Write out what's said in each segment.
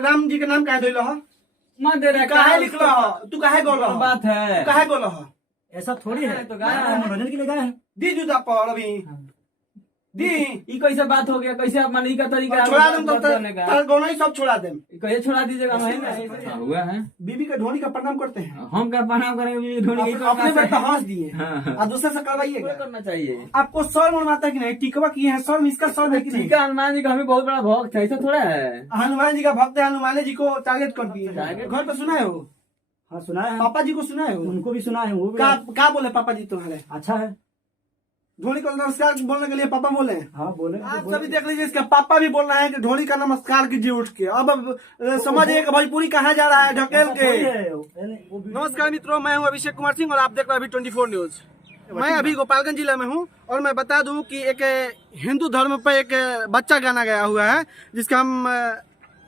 राम जी के नाम काहे धोइल ह? मत दे रहा काहे लिखल ह? तू काहे गोल ह? बात है काहे गोल ह? ऐसा थोड़ी है, तो गाया है। मनोरंजन के लिए गाया है। दी जूता पर अभी दी ये कैसे बात हो गया, कैसे आप मानी का तरीका छोड़ा देम तो करने का तार गोना ही सब छोड़ा देम। कैसे छोड़ा दीजिएगा मैं हुआ है। बीबी का ढोनी का प्रणाम करते हैं। हम क्या प्रणाम करेंगे ढोनी की अपने पे तो हंस दिए हाँ। और दूसरे से करवाइएगा। करना चाहिए। आपको सर मनवाता है कि नहीं? टिकवा किए हैं सर, इसका सर है कि नहीं? टीका हनुमान जी का हमें बहुत बड़ा भक्त है, ऐसा थोड़ा है। हनुमान जी का भक्त है, हनुमान जी को टारगेट कर दिए। टारगेट? घर पे सुनाए हो? हाँ सुना है, पापा जी को सुनाए हो? उनको भी सुना है, वो भी क्या बोले पापा जी तुम्हारे? अच्छा है। ढोनी को नमस्कार बोलने के लिए पापा बोले? हाँ बोले। आप सभी देख लीजिए, इसका पापा भी बोल रहे हैं कि ढोनी का नमस्कार कीजिए उठ के। अब समझिए कि भोजपुरी कहाँ जा रहा है ढकेल के। नमस्कार मित्रों, मैं हूं अभिषेक कुमार सिंह और आप देख रहे हैं अभी 24 न्यूज। मैं अभी गोपालगंज जिला में हूं और मैं बता दूं कि एक हिंदू धर्म पर एक बच्चा गाना गया हुआ है, जिसका हम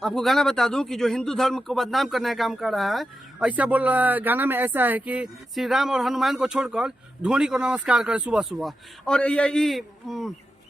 आपको गाना बता दूं कि जो हिंदू धर्म को बदनाम करने का काम कर रहा है। ऐसा बोल रहा है, गाना में ऐसा है कि श्री राम और हनुमान को छोड़कर ढोनी को नमस्कार करे सुबह सुबह। और यही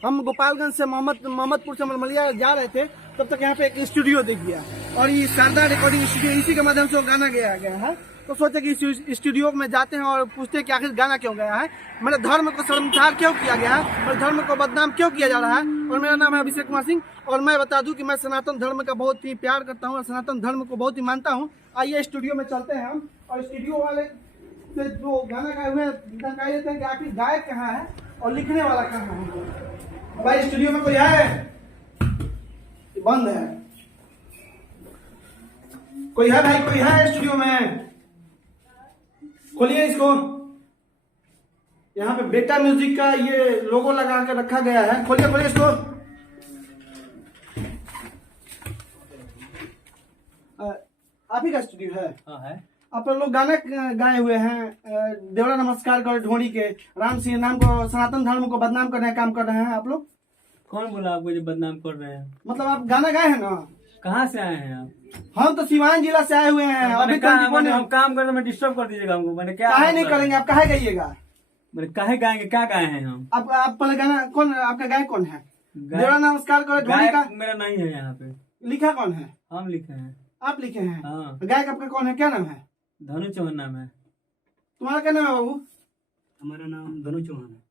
हम गोपालगंज से मोहम्मदपुर से मलमलिया जा रहे थे, तब तक यहाँ पे एक स्टूडियो दिख गया और ये शारदा रिकॉर्डिंग स्टूडियो, इसी के माध्यम से वो गाना गया है। तो सोचे कि इस स्टूडियो में जाते हैं और पूछते हैं कि आखिर गाना क्यों गया है, मेरे धर्म को शर्मसार क्यों किया गया है और धर्म को बदनाम क्यों किया जा रहा है। और मेरा नाम है अभिषेक कुमार सिंह और मैं बता दूं कि मैं सनातन धर्म का बहुत ही प्यार करता हूं और सनातन धर्म को बहुत ही मानता हूं। आइए स्टूडियो में चलते हैं हम और स्टूडियो वाले से जो गाना गाए हुए हैं जानकारी लेते हैं कि आखिर गायक कहाँ है और लिखने वाला कहाँ है। भाई स्टूडियो में कोई है? बंद है। कोई है भाई? कोई है स्टूडियो में? खोलिए इसको। यहाँ पे बेटा म्यूजिक का ये लोगो लगा के रखा गया है। खोलिए खोलिए इसको। आप ही का स्टूडियो है? हाँ है। आप लोग गाने गाए हुए हैं, देवड़ा नमस्कार कर ढोनी के, राम सिंह नाम को, सनातन धर्म को बदनाम करने का काम कर रहे हैं आप लोग। कौन बोला आपको जो बदनाम कर रहे हैं? मतलब आप गाना गाए हैं ना? कहाँ से आए हैं आप? हम तो सिवान जिला से आए हुए हैं। अभी हम काम करने में डिस्टर्ब कर दीजिएगा हमको। मैंने क्या काहे नहीं करेंगे? आप काहे गाइएगा? मैंने काहे गाएंगे, क्या गाए हैं हम? आप पहले गाना कौन, आपका गायक कौन है? देवड़ा नमस्कार कर ढोनी का मेरा नहीं है यहाँ पे। लिखा कौन है? हम लिखे हैं। आप लिखे हैं? हाँ। गायक आपका कौन है? क्या नाम है? धनु चौहान नाम है। तुम्हारा क्या नाम है बाबू? हमारा नाम धनु चौहान है।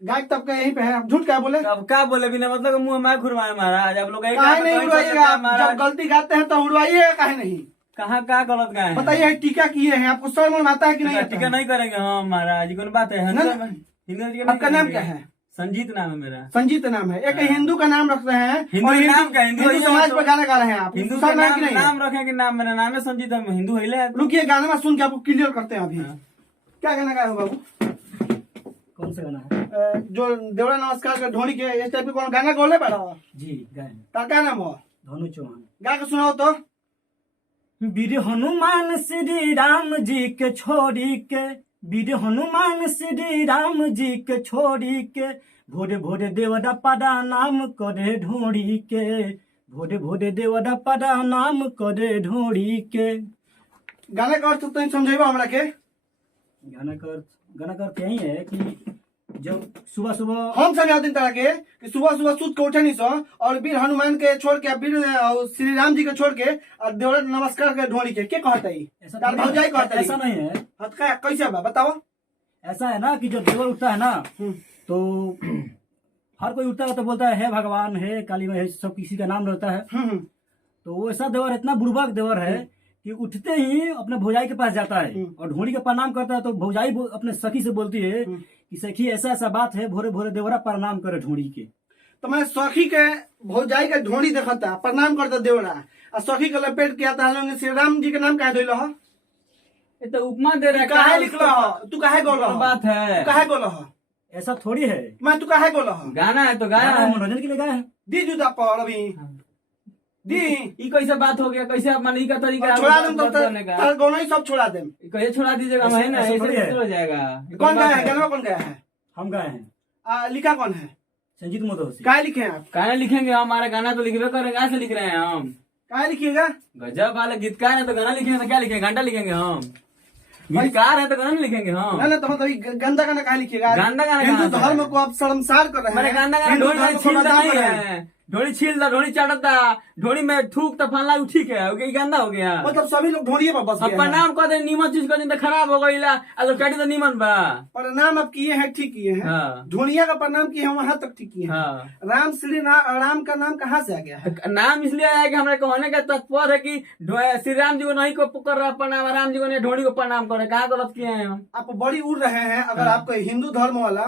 गायक तब का यहीं पे है, आप झूठ क्या बोले? अब क्या बोले बिना मतलब का मुंह में घुरवाए महाराज। आप लोग काहे नहीं उड़वाइएगा? जब गलती गाते हैं तो उड़वाइएगा काहे नहीं? कहाँ क्या गलत गाए हैं? बताइए, टीका किए हैं, आपको शर्म आता है कि नहीं? टीका नहीं करेंगे हम महाराज, कौन बात है। आपका नाम क्या है? संजीत नाम है मेरा। संजीत नाम है। एक हिंदू का नाम रख रहे हैं, हिंदू नाम क्या? हिंदू समाज पर गाना गा रहे हैं आप। हिंदू शर्म का है कि नहीं? नाम रखे कि नाम मेरा नाम है संजीत, हम हिंदू है। रुकिए, गाना में सुन के आपको क्लियर करते हैं। अभी क्या गाना गाए हो बाबू? कौन सा गाना है? जो देवड़ा नमस्कार का ढोनी के इस टाइप के कौन गाना गोले पड़ा? जी गाए। क्या नाम हो? धनु चौहान। गा के सुनाओ तो। वीर हनुमान श्री राम जी के छोड़ी के, वीर हनुमान श्री राम जी के छोड़ी के, भोरे भोरे देवदा पदा नाम करे ढोड़ी के, भोरे भोरे देवदा पदा नाम करे ढोड़ी के। गाना का अर्थ तो समझेबा हमरा के? गाना का अर्थ यही है कि जब सुबह सुबह हम समझा दिन तरह के कि सुबह सुबह सूत के उठे नहीं सो और वीर हनुमान के छोड़ के, वीर श्री राम जी के छोड़ के और देवड़ा नमस्कार के ढोनी के क्या कहता है? ऐसा नहीं है। कैसे बा बताओ? ऐसा है ना कि जब देवर उठता है ना तो हर कोई उठता है तो बोलता है भगवान, है काली माँ, सब किसी का नाम रहता है। तो वो ऐसा देवर, इतना बुड़बक देवर है कि उठते ही अपने भौजाई के पास जाता है और ढोनी का प्रणाम करता है। तो भौजाई अपने सखी से बोलती है कि सखी ऐसा ऐसा बात है, भोरे भोरे देवरा प्रणाम करे ढोनी के। तो मैं सखी के भौजाई के ढोनी देखता प्रणाम करता देवरा और सखी के लपेट के आता है श्री राम जी के नाम काहे धोइल ह? ये तो उपमा दे रहा है। काहे लिखल ह? तू काहे गोल ह? बात है। काहे गोल ह? ऐसा थोड़ी है। मैं तू काहे गोल ह? गाना है तो गाया है। मनोरंजन के लिए गाया है। दी जूता पर अभी दी ये कैसे बात हो गया, कैसे आप मानी का तरीका छोड़ा देम तो तार गोना ही सब छोड़ा देम। कैसे छोड़ा दीजिएगा? मैं ना ऐसे हो जाएगा। कौन गाया है? गाना कौन गाया है? हम गाए हैं। लिखा कौन है? संजीत मोदोसी। काहे लिखे हैं आप? गाना लिखेंगे हमारा गाना तो लिखबे करेंगे। ऐसे लिख रहे हैं हम? काहे लिखिएगा? गजब वाले गीतकार है तो गाना लिखेंगे तो क्या लिखेंगे? घंटा लिखेंगे हम? गीतकार है तो गाना लिखेंगे हम? ना तो मतलब गंदा गाना काहे लिखिएगा? गंदा गाना हिंदू धर्म को आप शर्मसार कर रहे हैं। मैंने गंदा गाना ढोल छीनता नहीं है। ढोड़ी छीलता, ढोड़ी चाटता, ढोड़ी में थूकता, फलना ठीक है, ओके, गंदा हो गया। मतलब सभी लोग ढोड़िए पर बस अब गए हैं। प्रणाम कर दे, नीमन चीज कर दे तो खराब हो गई ला, तो चाटी तो नीमन बा। प्रणाम अब किए हैं, ठीक किए हैं। हाँ। ढोड़िया का प्रणाम किए हैं, वहां तक ठीक किए हैं। हाँ। राम का नाम कहाँ से आ गया है? नाम इसलिए आया कि हमारे कहने का तात्पर्य है कि श्री राम जी को नहीं को कर रहा प्रणाम, राम जी को नहीं ढोड़ी को प्रणाम करे, कहाँ गलत किए हैं हम? आप बड़ी उड़ रहे हैं। अगर आपको हिंदू धर्म वाला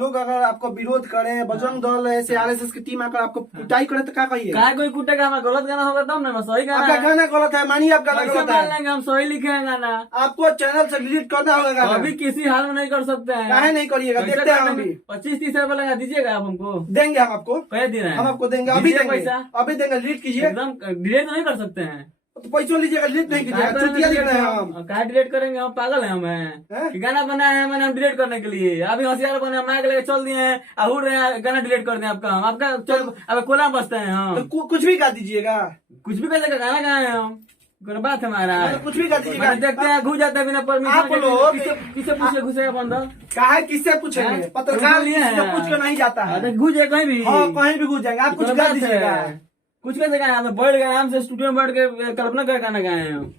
लोग अगर आपको विरोध करे, बजरंग दल ऐसे RSS की टीम आकर आपको कुटाई करे तो क्या कहिए? कहा कोई कुटेगा, हमारा गलत गाना होगा तब ना, सही गाना आपका है। गाना गलत है, मानिए आप गाना कैसे गलत मान है। लेंगे हम, सही लिखे हैं गाना। आपको चैनल से डिलीट करना होगा गाना। अभी किसी हाल में नहीं कर सकते हैं। काहे नहीं करिएगा? कैसे देखते हैं करने हम में? भी। 25-30 रुपए लगा दीजिएगा आप हमको। देंगे हम आपको, कह दे रहे हैं हम आपको देंगे, अभी दीजिए देंगे, पैसा। अभी देंगे। डिलीट कीजिए, एकदम डिलीट तो नहीं कर सकते हैं। तो पैसों लीजिएगा, डिलीट नहीं कीजिएगा। चुतिया दिख रहे हैं हम। कहा डिलीट करेंगे हम? पागल है हमें कि गाना बनाए हैं मैंने हम डिलीट करने के लिए? अभी होशियार बने, माइक लेके चल दिए हैं, उड़ रहे हैं, गाना डिलीट कर दें आपका हम? आपका चल अब कोला बसते हैं हम। तो कुछ भी गा दीजिएगा, कुछ भी कैसे गाना गाए हैं हम? कोई बात है हमारा? कुछ भी गा दीजिएगा। मैंने देखते हैं घुस जाते हैं बिना आप परमिशन लोग- के। किसे पूछे घुसेगा बंदा? काहे किससे पूछेंगे? हैं? पत्रकार लिए किसी से हैं। पूछ कर नहीं जाता है। घुस जाए कहीं भी। हाँ, कहीं भी घुस जाएंगे। आप कुछ कोई गा बात दीजिएगा। है? कुछ कैसे गाए? हम तो बैठ गए आराम से स्टूडियो में बैठ के कल्पना कर गाना गाए हैं हम।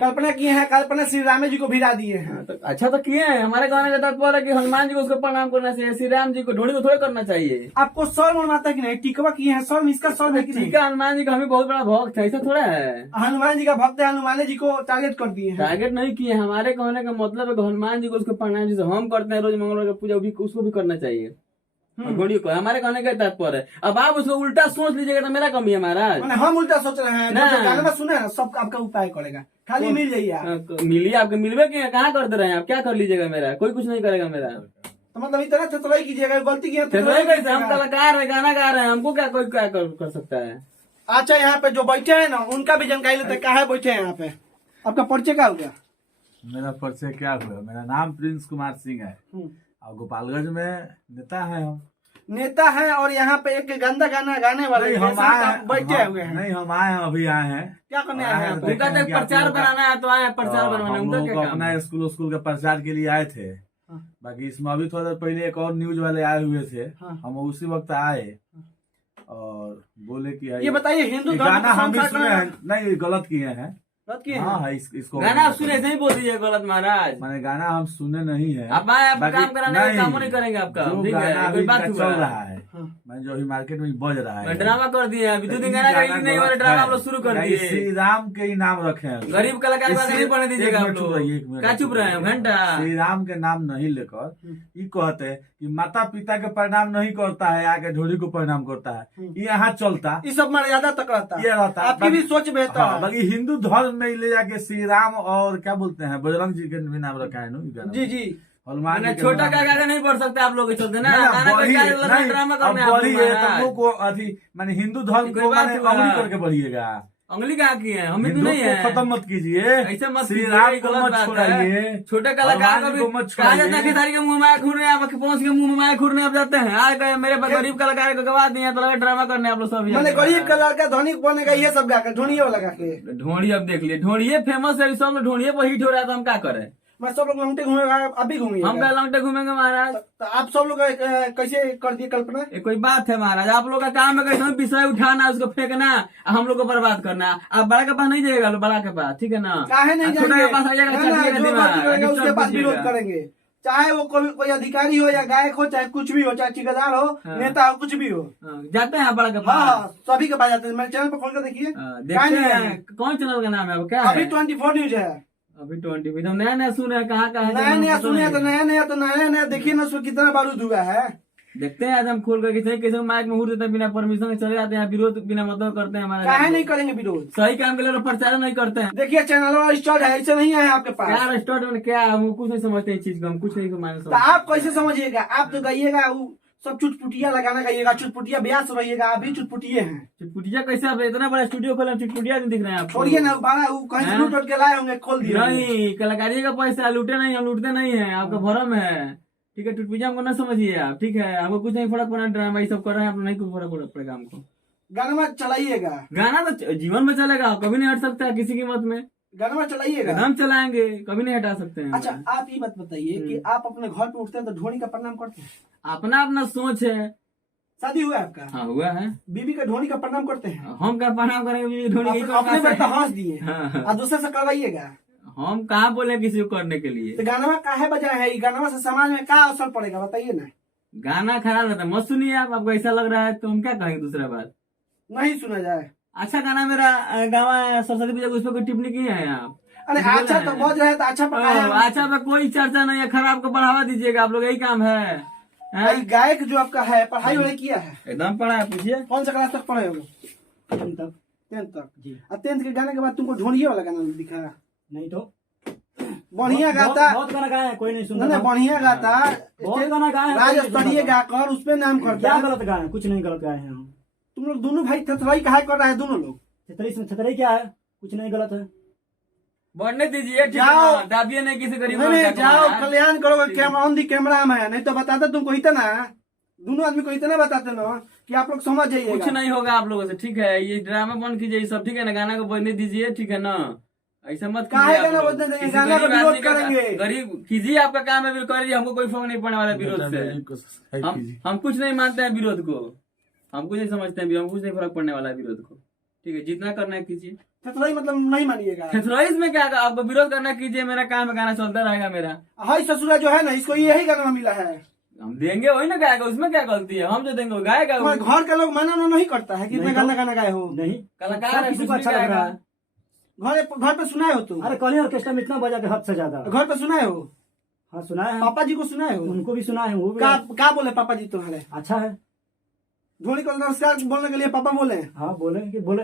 कल्पना किए हैं, कल्पना श्री राम जी को भिड़ा दिए हैं। तो अच्छा तो किए हैं। हमारे गाने का तात्पर्य है कि हनुमान जी को उसको प्रणाम करना चाहिए, श्री राम जी को ढोड़ी को थोड़े करना चाहिए। आपको सर मनवाता है कि नहीं? टिकवा किए हैं, सर इसका सर है कि नहीं? ठीक है, हनुमान जी का हमें बहुत बड़ा भक्त है, ऐसा थोड़ा है। हनुमान जी का भक्त है, हनुमान जी को टारगेट कर दिए हैं। टारगेट नहीं किए। हमारे कहने का मतलब है कि हनुमान जी को उसको प्रणाम जैसे हम करते हैं रोज मंगलवार की पूजा, भी उसको भी करना चाहिए घोड़ी को। हमारे कहने का तात्पर्य है। अब आप उसको उल्टा सोच लीजिएगा तो मेरा कमी है महाराज। मैंने हम उल्टा सोच रहे हैं। ना। जो गाना में सुने हैं ना, सब आपका उपाय करेगा, खाली मिल जाइए आप। मिलिए आपके मिलवे के कहाँ कर दे रहे हैं आप? क्या कर लीजिएगा मेरा? कोई कुछ नहीं करेगा मेरा। तो मतलब इतना चतुराई कीजिएगा, गलती की है तो तो चतुराई कैसे? हम कीजिएगा। कलाकार है, गाना गा रहे हैं, हमको क्या कोई क्या कर सकता है? अच्छा, यहाँ पे जो बैठे हैं ना, उनका भी जानकारी लेते हैं, काहे बैठे हैं यहाँ पे। आपका परिचय क्या हो गया? मेरा परिचय क्या हुआ? मेरा नाम प्रिंस कुमार सिंह है और गोपालगंज में नेता है हम। नेता है और यहाँ पे एक गंदा गाना गाने वाले नहीं, हम जैसा आए आप बैठे हैं। हुए हैं। नहीं, हम आए हैं, अभी आए हैं। क्या करने आए हैं यहाँ पे? देखें उनका तो कि आप प्रचार लोगों का- बनाना है तो आए हैं प्रचार बनवाने। हम उनका लोगों क्या को काम अपना है? स्कूल के प्रचार के लिए आए थे। हाँ। बाकी इसमें अभी थोड़ा देर पहले एक और न्यूज वाले आए हुए थे। हाँ। हम उसी वक्त आए और बोले कि ये बताइए, हिंदू ये धर्म गाना को हम भी संसार सुने में हैं। नहीं, गलत किए हैं। रद्द किए हैं। हाँ है, इसको गाना आप सुने, ऐसे ही बोल दीजिए गलत महाराज। मैंने गाना हम सुने नहीं है। आप आए, आप बाकी- काम कराने का काम नहीं करेंगे आपका। जो ठीक गाना है, कोई अभी बात चल हुआ रहा है, हाँ। मैं जो अभी मार्केट में बज रहा है, ड्रामा कर दिए अभी 2 दिन गाना का नहीं वाले ड्रामा आप लोग शुरू कर नहीं, दिए। श्री राम के ही नाम रखे हैं। गरीब कलाकार का नहीं पढ़ने दीजिएगा एक आप मिनट चुप लोग। रहिए, एक मिनट क्या चुप रहे हैं घंटा? श्री राम के नाम नहीं लेकर ये कहते हैं कि माता पिता के प्रणाम नहीं करता है, आके ढोली को प्रणाम करता है। ये यहाँ चलता ये सब मर्यादा तक रहता है। ये रहता है। आपकी भी सोच बेहतर हाँ, है। बाकी हिंदू धर्म में ले जाके श्री राम और क्या बोलते हैं, बजरंग जी के भी नाम रखा है ना। जी जी। हनुमान मैंने जी के छोटा नाम- काका का नहीं पढ़ सकते आप लोग के चलते ना। नहीं, अब गाना बढ़ी- का नहीं, ड्रामा अब करने आप बढ़ी लोग है, महाराज। तब लोग को अथी माने हिंदू धर्म कोई को बात माने हुआ। अंगुली करके बढ़िएगा। अंगली कहाँ की है? हम भी तो हिंदू नहीं को है। खत्म मत कीजिए, ऐसे मत श्री कीजिए, राम ये को गलत मत बात छोड़ाइए, है। छोटे कलाकार हनुमान को जी को भी मत कहा जाता है छोड़ाइए। कि खेसारी के मुंह में घूर रहे हैं, आपके पहुंच के मुंह में घूरने आप जाते हैं। आ गए मेरे पास गरीब कलाकार को गवा दिए तो लगे ड्रामा करने आप लोग सब। मैंने गरीब का लड़का धनिक बनेगा, ये सब गाकर ढोनिया लगा के। ढोड़ी अब देख लिए, ढोड़िए फेमस है, सब लोग ढोड़िए पर हिट हो रहा है तो हम क्या करें? मैं सब लोग लौंटे घूमेगा, अभी हम घूमिएगा। क्या लौंटे घूमेंगे महाराज? तो आप सब लोग कैसे कर दिए कल्पना? ये कोई बात है महाराज? आप लोग का काम है कैसे विषय उठाना, उसको फेंकना, हम लोग को बर्बाद करना। आप बड़ा के पास नहीं जाइएगा, बड़ा के पास, ठीक है ना? काहे नहीं छोटा जाएंगे? के पास आइएगा, ना, ना, चाटिएगा जो दिमाग, बात करेगा डिस्टर्ब उसके पास कीजिएगा। विरोध करेंगे। चाहे वो कोई अधिकारी हो या गायक हो, चाहे कुछ भी हो, चाहे ठेकेदार हो, हाँ। नेता हो, कुछ भी हो। हाँ, जाते हैं आप बड़ा के हाँ, पास? सभी के पास जाते हैं। मेरे चैनल पर खोल कर देखिए। हाँ, काहे देखते नहीं हैं जाएंगे? कौन चैनल का नाम है अब क्या अभी है? 24 न्यूज है। अभी 20 हम नया नया सुने कहाँ कहाँ है नया चैनल, नया पता सुनिए नहीं। तो नया नया देखिए ना, उसमें कितना बारूद हुआ है। देखते हैं आज हम खोल कर किसी माइक में हुर देते हैं, बिना परमिशन के चले जाते हैं, विरोध बिना मतलब करते हैं हमारा। काहे नहीं करेंगे विरोध? सही काम के लिए लोग प्रचार नहीं करते हैं। देखिए चैनल वाला स्टार्ट है, ऐसे नहीं है आपके पास। क्या रेस्टोरेंट में क्या, हम कुछ नहीं समझते इस चीज को, हम कुछ नहीं माने तो आप कैसे समझिएगा? आप तो गाइएगा, वो सब चुटपुटिया लगाना गाइएगा, चुटपुटिया ब्यास रहिएगा। अभी चुटपुटिये हैं। चुटपुटिया कैसे? आप इतना बड़ा स्टूडियो खोला, चुटपुटिया नहीं दिख रहे हैं आपको? छोड़िए ना, बारह वो कहीं से हैं? लूट के लाए होंगे, खोल दिए होंगे। नहीं, कलाकारी का पैसा लूटे नहीं, हम लूटते नहीं है, आपका भरम है। ठीक है, चुटपुटिया हमको ना समझिए आप, ठीक है? हमको कुछ नहीं फर्क पड़ा, ड्रामा ये सब कर रहे हैं, आपको नहीं कुछ फर्क पड़ेगा हमको। गाना में चलाइएगा, गाना तो जीवन में चलेगा, कभी नहीं हट सकता किसी की मत में। गाना में चलाइएगा। हम चलाएंगे, कभी नहीं हटा सकते हैं। अच्छा, आप ये बात बताइए कि आप अपने घर पे उठते हैं तो ढोनी का प्रणाम करते हैं? अपना अपना सोच है, शादी हुआ है आपका? हाँ हुआ है। बीबी का ढोनी का प्रणाम करते हैं? हम क्या प्रणाम करेंगे ढोनी की? अपने पर तो हंस दिए हाँ। और दूसरे से करवाइएगा। हम कहाँ बोले किसी को करने के लिए? तो गाना काहे बजाए है? गाना से समाज में क्या असर पड़ेगा बताइए ना। गाना खराब रहता है, मत सुनिए आप, आपको ऐसा लग रहा है तो हम क्या कहेंगे दूसरा बात। नहीं सुना जाए। अच्छा गाना मेरा गावा सरस्वती पूजा उस पर कोई टिप्पणी की है आप? अरे अच्छा तो बज रहे तो अच्छा पकाया। अच्छा पे कोई चर्चा नहीं है, खराब को बढ़ावा दीजिएगा आप लोग, यही काम है, हैं? गायक जो आपका है पढ़ाई वढ़ाई किया है? एकदम पढ़ा है, पूछिए। कौन सा क्लास तक पढ़े हो? 10 तक। 10th तक जी। और 10th के गाने के बाद तुमको ढोनिये वाला गाना दिखा? नहीं तो बढ़िया गाता। बहुत गाना गाया है, कोई नहीं सुनता। नहीं बढ़िया गाता। बहुत गाना गाया है, राजस्थानीय गाकर उस पे नाम करता क्या है। गलत गाए हैं? कुछ नहीं गलत गाए हैं हम। तुम लोग दोनों भाई थथराई काहे कर रहा है दोनों लोग? छतरी क्या है? कुछ नहीं गलत है। बढ़ने दीजिए, ठीक है जाओ। ना? दाबिए नहीं किसी गरीब नहीं का जाओ कमाना है। कल्याण करोगे कैमरा ऑन दी कैमरा में है, नहीं तो बताता तुमको इतना, दोनों आदमी को इतना बताते ना कि आप लोग समझ जाइए। कुछ नहीं होगा आप लोगों से, ठीक है? ये ड्रामा बंद कीजिए, ये सब ठीक है ना? गाना को बजने दीजिए, ठीक है ना? ऐसा मत काहे कीजिए आप गाना लोग। बजने देंगे? किसी गाना का गरीब विरोध आदमी का- करेंगे। गरीब कीजिए, आपका काम है, करिए, हमको कोई फर्क नहीं पड़ने वाला विरोध से। हम कुछ नहीं मानते हैं विरोध को, हम कुछ नहीं समझते हैं, हम कुछ नहीं फर्क पड़ने वाला है विरोध को, ठीक है? जितना करना है कीजिए। थथराई मतलब नहीं मानिएगा? थ्रोइस में क्या, आपको विरोध करना कीजिए, मेरा काम है, गाना चलता रहेगा मेरा। हाई ससुरा जो है ना इसको यही गाना मिला है। हम देंगे वही ना गाएगा, उसमें क्या गलती है? हम जो देंगे वो गाएगा। तुम्हारे घर के लोग मना नहीं करता है कि नहीं मैं तो। गाना गाना गाए हो? नहीं, कलाकार सब है, किसी कुछ को भी अच्छा लग गाएगा। रहा है। घर पे सुनाए हो तुम? अरे कल ऑर्केस्ट्रा में इतना बजा के हद से ज्यादा। घर पे सुनाए हो? हाँ सुना है, पापा जी को सुनाए हो? उनको भी सुना है, वो भी क्या बोले पापा जी तुम्हारे? अच्छा है। ढोनी को नमस्कार बोलने के लिए पापा बोले? हाँ बोले कि बोले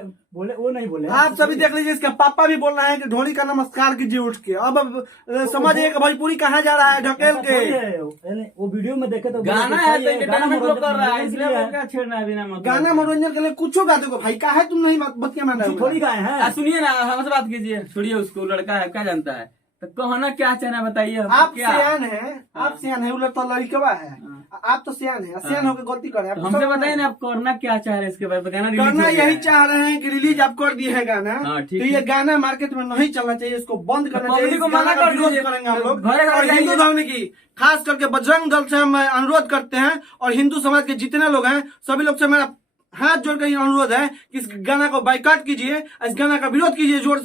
वो नहीं बोले। आप सभी देख लीजिए, इसका पापा भी बोल रहे हैं कि ढोनी का नमस्कार कीजिए उठ के। अब समझिए कि भोजपुरी कहाँ जा रहा है ढकेल के। वो वीडियो में देखे तो गाना है तो एंटरटेनमेंट लोग कर रहा है, इसलिए है। वो क्या छेड़ना है बिना मतलब। गाना मनोरंजन के लिए कुछ गा दो भाई, काहे तुम नहीं बतिया मान रहे थोड़ी हो? गाए हैं। सुनिए ना, हमसे बात कीजिए, छोड़िए उसको, लड़का है क्या जानता है, तो कहना क्या चाहना बताइए। आप क्या सियान है, आप सियान है, उलट तो लड़कवा है। आप तो सियान है, सियान होकर गलती कर रहे तो हैं। हमसे बताइए ना, आप करना क्या चाह रहे हैं इसके बाद? गाना रिलीज करना हो गया यही है। चाह रहे हैं कि रिलीज आप कर दिए है गाना, हाँ, तो ठीक ये है। गाना मार्केट में नहीं चलना चाहिए, इसको बंद करना चाहिए। पब्लिक को इस गाना मना का कर विरोध दीजिए। करेंगे हम लोग। घरे घरे और हिंदू जाइए। धर्म की खास करके बजरंग दल से हम अनुरोध करते हैं, और हिंदू समाज के जितने लोग हैं सभी लोग से मेरा हाथ जोड़ कर अनुरोध है कि इस गाना को बाइकआउट कीजिए, इस गाना का विरोध कीजिए, जोर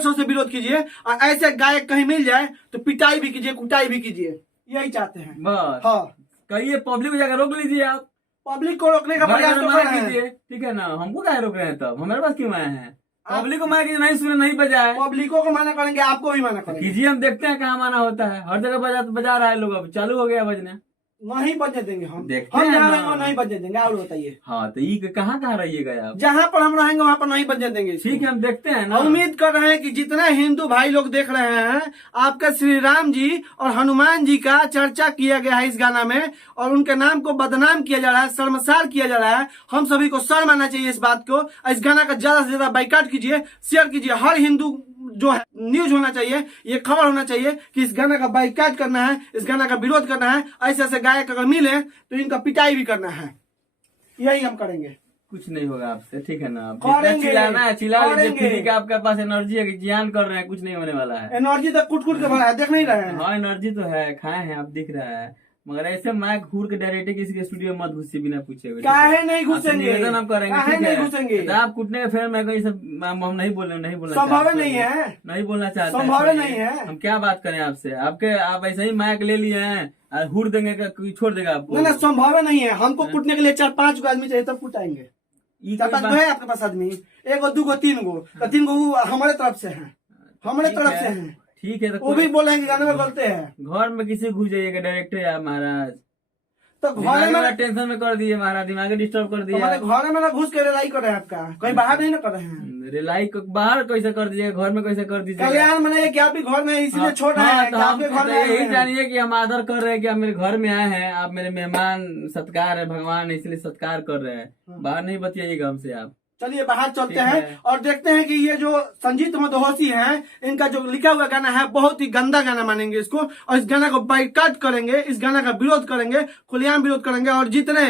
शोर से विरोध कीजिए, और ऐसे गायक कहीं मिल जाए तो पिटाई भी कीजिए, कुटाई भी कीजिए, यही चाहते हैं। बस हाँ, कहिए, पब्लिक को जाकर रोक लीजिए आप, पब्लिक को रोकने का प्रयास तो कर मना रहे हैं। कीजिए, ठीक है ना? हमको क्या रोक रहे हैं? तब हमारे पास क्यों आए हैं? पब्लिक को मना कीजिए, नहीं सुने नहीं बजाए पब्लिकों को मना करेंगे, आपको भी मना करेंगे। कीजिए, हम देखते हैं कहाँ माना होता है। हर जगह बजा रहा है लोग, अब चालू हो गया बजने। नहीं बजने देंगे हम, देखते हम हैं जहाँ ना। रहेंगे नहीं बजने देंगे। और बताइए, हाँ तो ये कहाँ कहाँ रहिएगा आप? जहाँ पर हम रहेंगे वहाँ पर नहीं बजने देंगे इसको। ठीक है, हम देखते हैं ना। उम्मीद कर रहे हैं कि जितने हिंदू भाई लोग देख रहे हैं, आपका श्री राम जी और हनुमान जी का चर्चा किया गया है इस गाना में, और उनके नाम को बदनाम किया जा रहा है, शर्मसार किया जा रहा है। हम सभी को शर्म आना चाहिए इस बात को। इस गाना का ज्यादा से ज्यादा बाइकाट कीजिए, शेयर कीजिए। हर हिंदू जो है न्यूज होना चाहिए, ये खबर होना चाहिए कि इस गाना का बाइकाट करना है, इस गाना का विरोध करना है। ऐसे ऐसे गायक अगर मिले तो इनका पिटाई भी करना है, यही हम करेंगे। कुछ नहीं होगा आपसे, ठीक है ना? आप करेंगे, जितना चिल्लाना है चिल्ला लीजिए, करेंगे। फ्री का आपके पास एनर्जी है कि जियान कर रहे हैं, कुछ नहीं होने वाला है। एनर्जी तो कुट कुट के भरा है, देख नहीं रहे हैं। हाँ एनर्जी तो है, खाए हैं आप, दिख रहा है, मगर ऐसे माइक घूर के डायरेक्ट किसी के स्टूडियो में मत घुसिए बिना पूछे हुए। काहे नहीं आपसे घुसेंगे? निवेदन हम करेंगे, काहे ठीक नहीं है? घुसेंगे? तो आप कूटने के फेर में कहीं सब हम नहीं बोलना संभव चाहते। नहीं है, नहीं बोलना चाहते हैं, संभव छोड़िए। नहीं है। हम क्या बात करें आपसे? आप ऐसे ही माइक ले लिए हैं और हुड़ देंगे का कोई छोड़ देगा आपको? नहीं संभव नहीं है। हमको कूटने के लिए 4-5 गो आदमी चाहिए, तब कुटाएंगे। ई 4-5 कोई गो बात- है आपके पास आदमी? 1 गो 2 गो 3 गो, तो 3 गो वो हमारे तरफ से है, हमारे ठीक तरफ है, से है। ठीक है। तो वो भी बोल रहे हैं कि गाने में गलते हैं। घर में किसी घुस जाइएगा डायरेक्टर यार महाराज, तो घर दिमाग में में टेंशन में कर दिए महाराज, दिमाग डिस्टर्ब कर दिया। हमारे घर में ना घुस के रिलाई कर रहे हैं आपका, कहीं बाहर नहीं ना कर रहे हैं। रिलाई को बाहर कैसे कर दीजिएगा, घर में कैसे कर दीजिएगा? कल्याण मनाइए कि आप भी घर में, इसीलिए छोड़ रहे हाँ, हैं तो कि हम आपके घर तो में आए यही हैं। जानिए कि हम आदर कर रहे हैं कि आप मेरे घर में आए हैं, आप मेरे मेहमान, सत्कार है भगवान, इसलिए सत्कार कर रहे हैं। बाहर नहीं बतियाइएगा हमसे आप। चलिए बाहर चलते ठीक हैं है। और देखते हैं कि ये जो संजीत मदहोसी हैं, इनका जो लिखा हुआ गाना है बहुत ही गंदा गाना मानेंगे इसको, और इस गाना को बाइकाट करेंगे, इस गाना का विरोध करेंगे, खुलेआम विरोध करेंगे। और जितने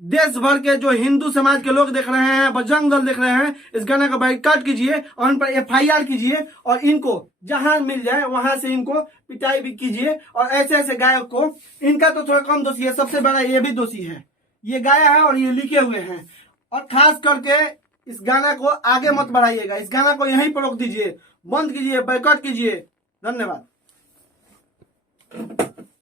देश भर के जो हिंदू समाज के लोग देख रहे हैं, बजरंग दल देख रहे हैं, इस गाना का बाइकाट कीजिए और उन पर FIR कीजिए, और इनको जहां मिल जाए वहां से इनको पिटाई भी कीजिए। और ऐसे ऐसे गायक को, इनका तो थोड़ा कम दोषी है, सबसे बड़ा ये भी दोषी है, ये गाया है और ये लिखे हुए हैं। और खास करके इस गाना को आगे मत बढ़ाइएगा, इस गाना को यहीं पर रोक दीजिए, बंद कीजिए, बैकआउट कीजिए। धन्यवाद।